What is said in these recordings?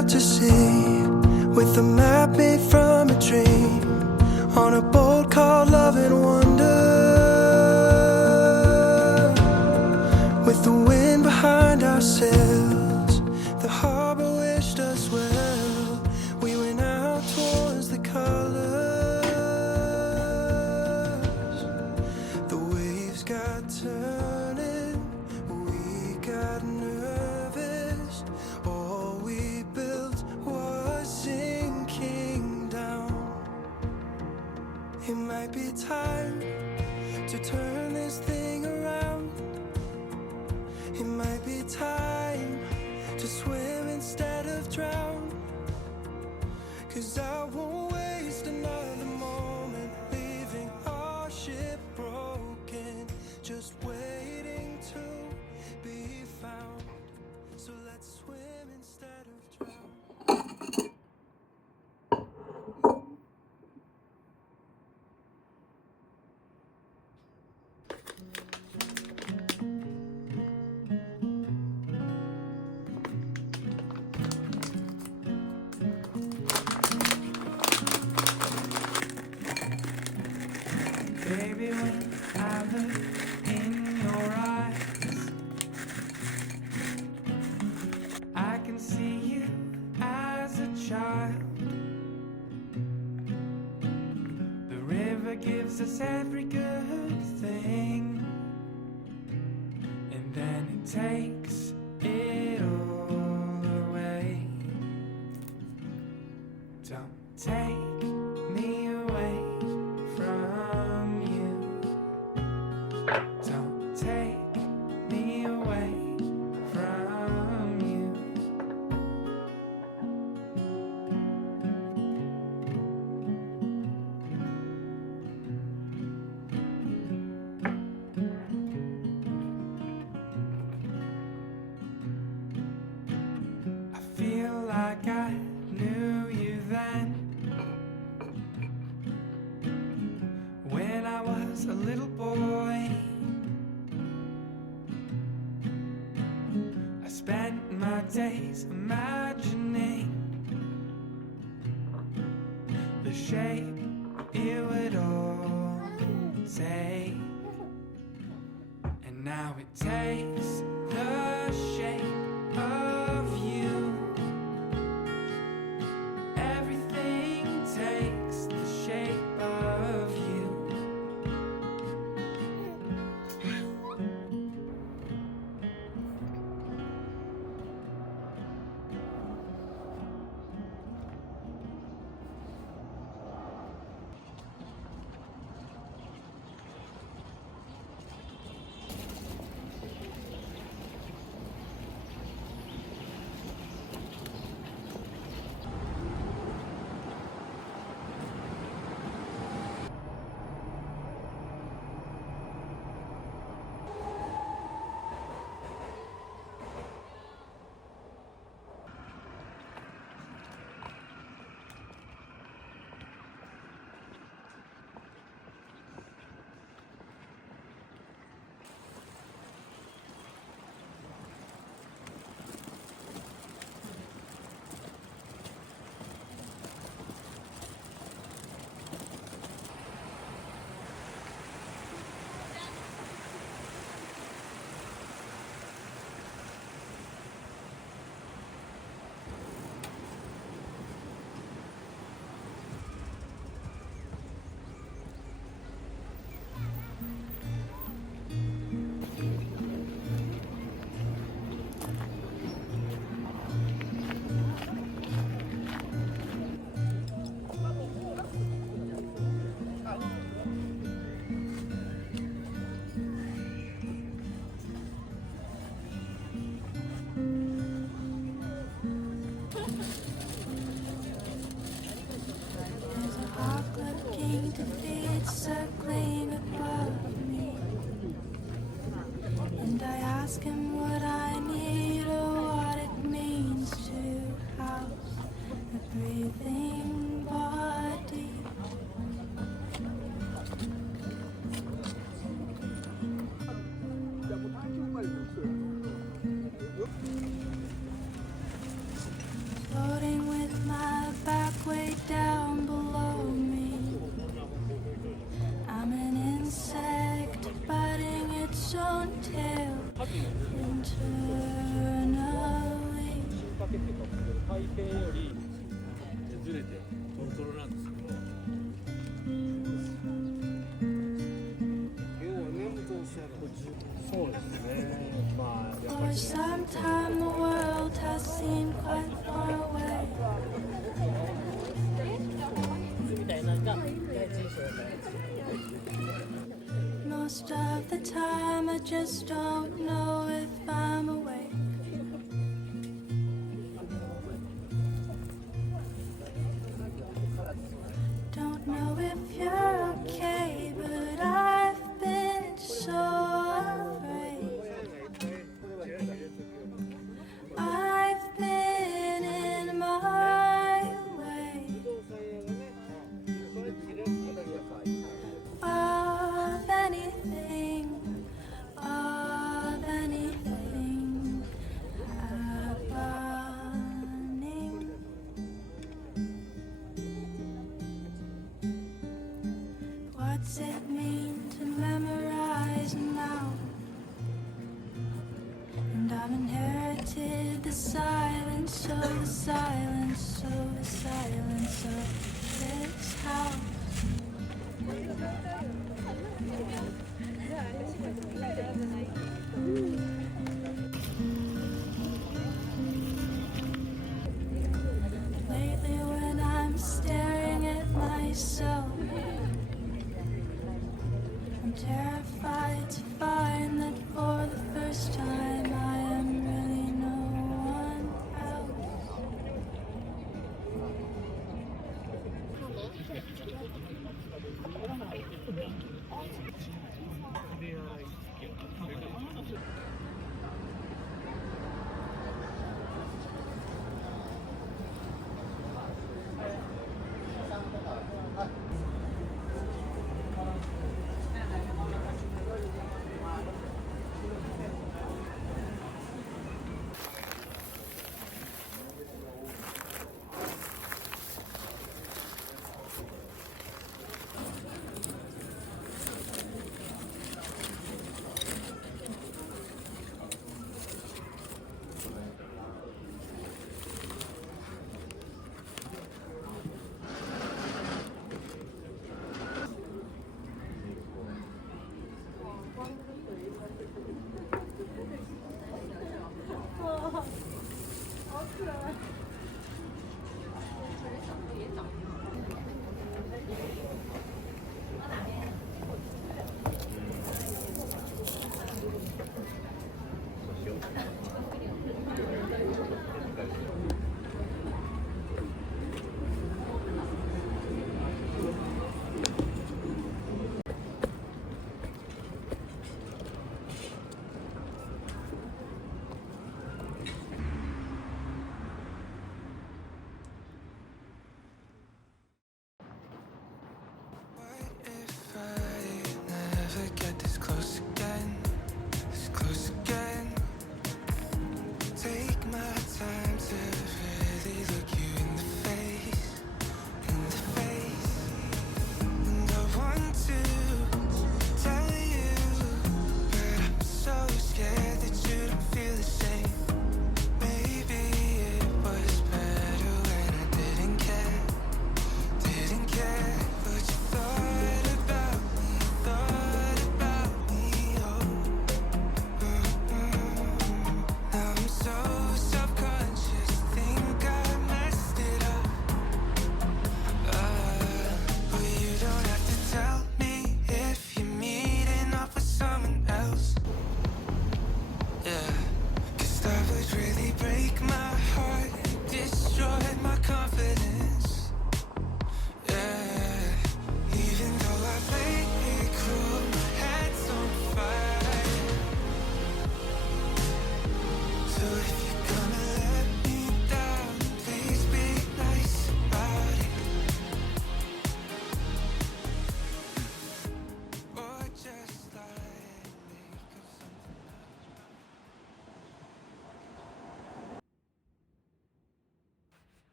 out to sea with a map made from a dream on a boat called Love and Wonder. With the wind behind our sails, the harbor wished us well. We went out towards the colors. The waves got turning, we got nervous. All we built was sinking down. It might be time to turn this thing around. It might be time to swim instead of drown. 'Cause I won't waste another moment leaving our ship broken, just waiting to be found. So let's swim instead of drown. Baby, when I look in your eyes, I can see you as a child. The river gives us every good thing, and then it takes it all away. Don't take me away from you. Don't take me away from you. I feel like I knew you then, when I was a little boy. I spent my days imagining the shape it would all take, and now it takes the shape of you. Everything takes the shape of you. floating with my back way down below me. I'm an insect biting its own tail internally. 海底よりずれてトロトロなんですけど。そうですね。まあやっぱ For り。 some time the world has seemed quite far away. Most of the time I just don't know if I'm awake. Don't know if you're okay, but I've been so afraid. I've been in my way of anything happening. What's it mean to memorize now? And I've inherited the silence of the silence of the silence of this house. Lately when I'm staring at myself, I'm terrified to find that for the first time I am really no one else.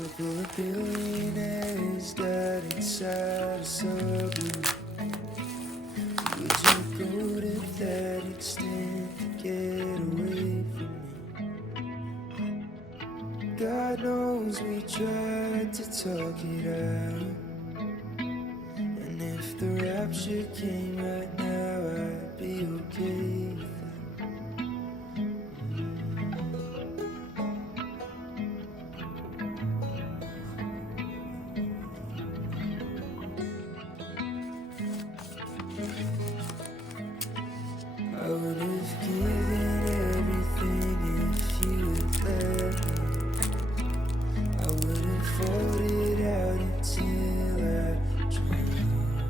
Couple of billionaires died inside a suburb. Would you go to that extent to get away from me? God knows we tried to talk it out, and if the rapture came right now, I'd be okay with that. I would have given everything if you would let me. I would have fought it out until I drowned.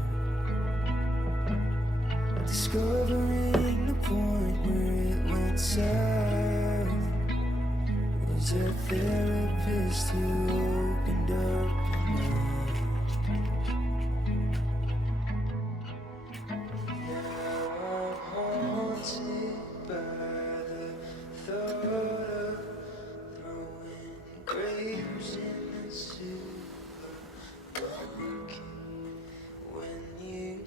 Discovering the point where it went south was a therapist who opened up your mind.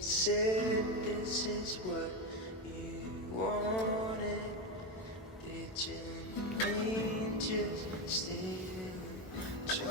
said this is what you wanted, did you mean just stay true?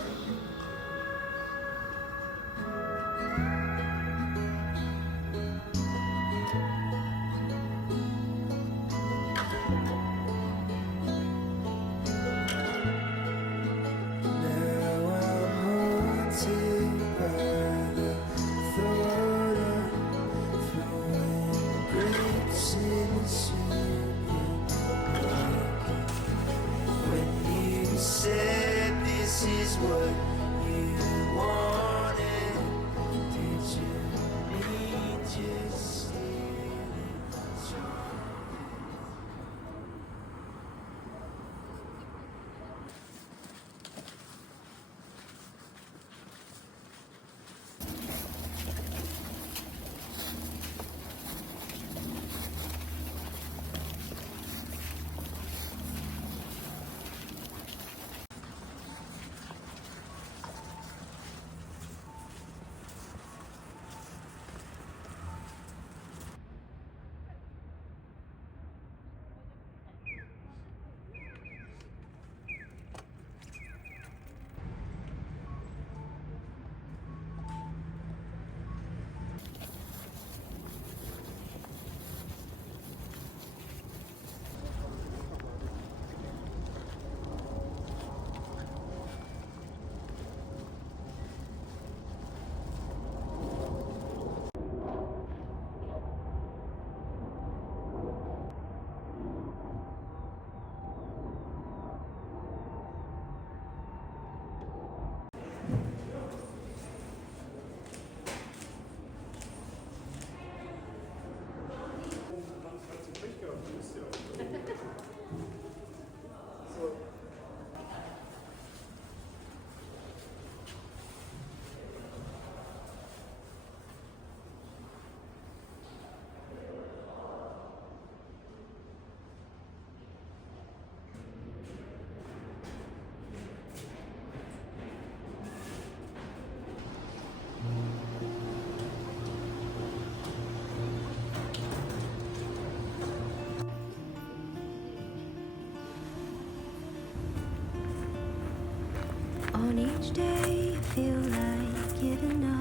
On each day I feel like giving up.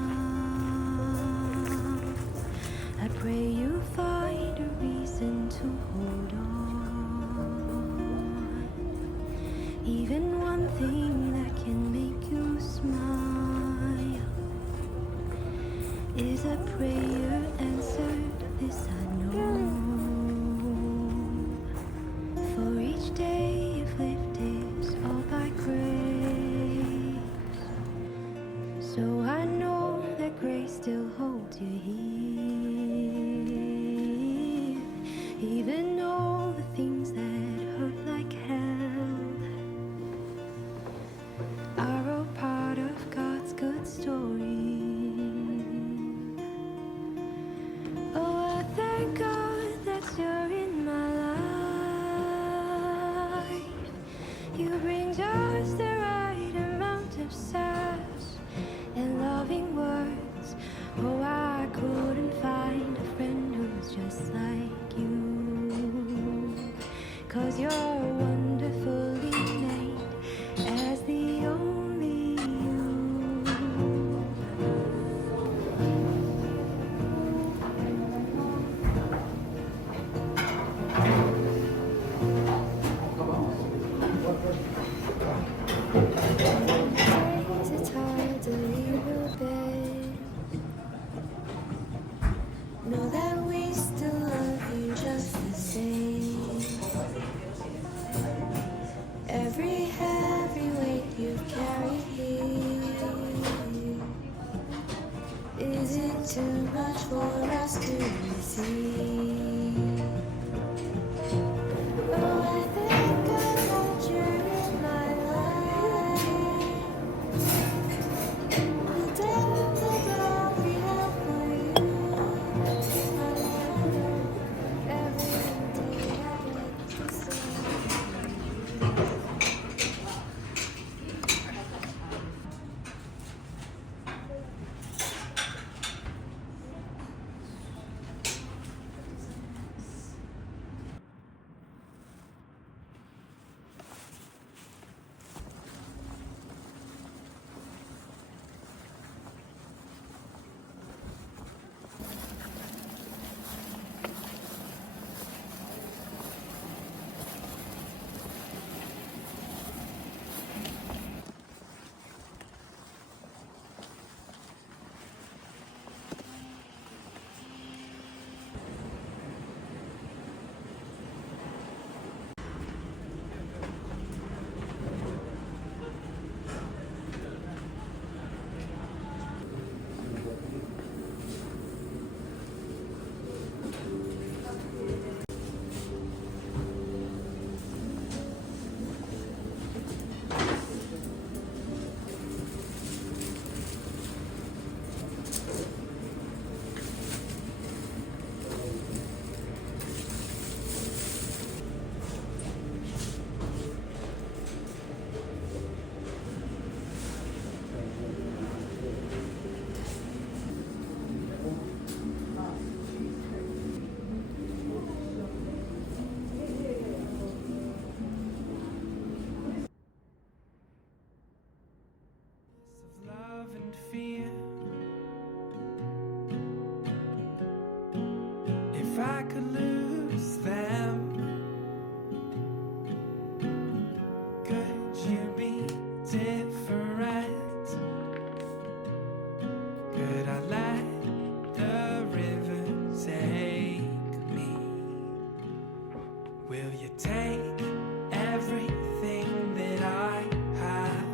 I pray you find a reason to hold on. Even one thing that can make you smile is a prayer answered, this I know. For each day you've lived is all by grace. So I know that grace still holds you here, even though the things that hurt like hell are all part of God's good story. Oh, I thank God that you're in my life. You bring just the right amount of sass and loving words. Oh, I couldn't find a friend who's just like you, 'cause you're wonderfully made as the only you. It's hard to leave your bed. Know that we still love you just the same. Every heavy weight you've carried here, is it too much for us to receive? Oh, I thank God that you're in my life. The depth of love we have for you, every day I'd like to say. I could lose them. Could you be different? Could I let the river take me? Will you take everything that I have?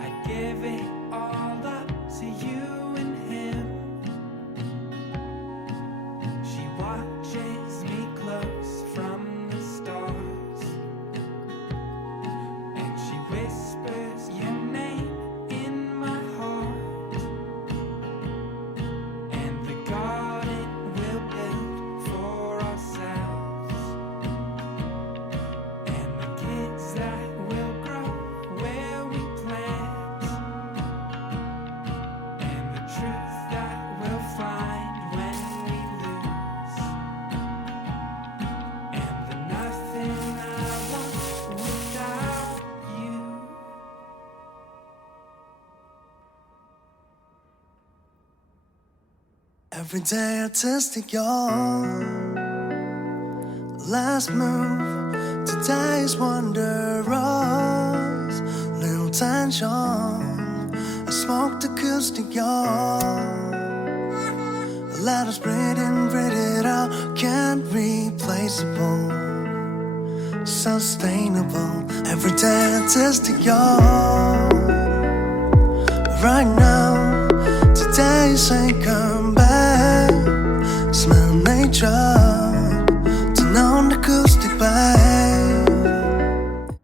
I'd give it all up to you and him. She watches me close from the stars, and she whispers your name in my heart. And the garden we'll build for ourselves, and the kids that will grow where we plant, and the truth that we'll find when we lose, and the nothing I want without you. Every day I tested your last move. Today's wonders, little tension. I smoked acoustic yarn. Let us breathe in, breathe it out. Can't replaceable, sustainable. Every day I tested your right now. Today's anchor.